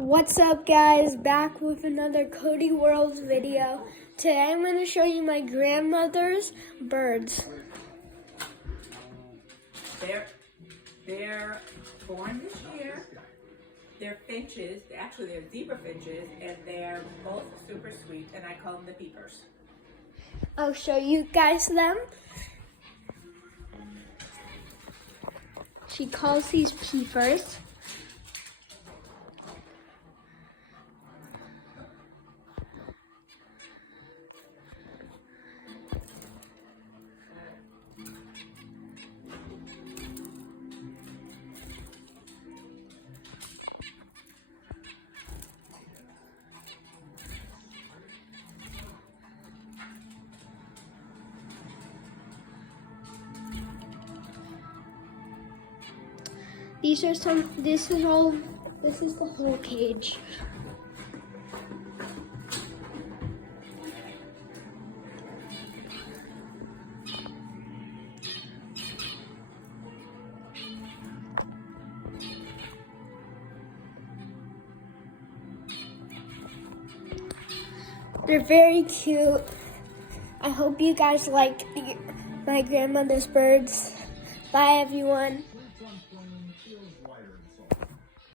What's up, guys? Back with another Cody Worlds video. Today I'm going to show you my grandmother's birds. They're born this year. They're finches. Actually, they're zebra finches, and they're both super sweet, and I call them the peepers. I'll show you guys them. She calls these peepers. This is the whole cage. They're very cute. I hope you guys liked my grandmother's birds. Bye, everyone.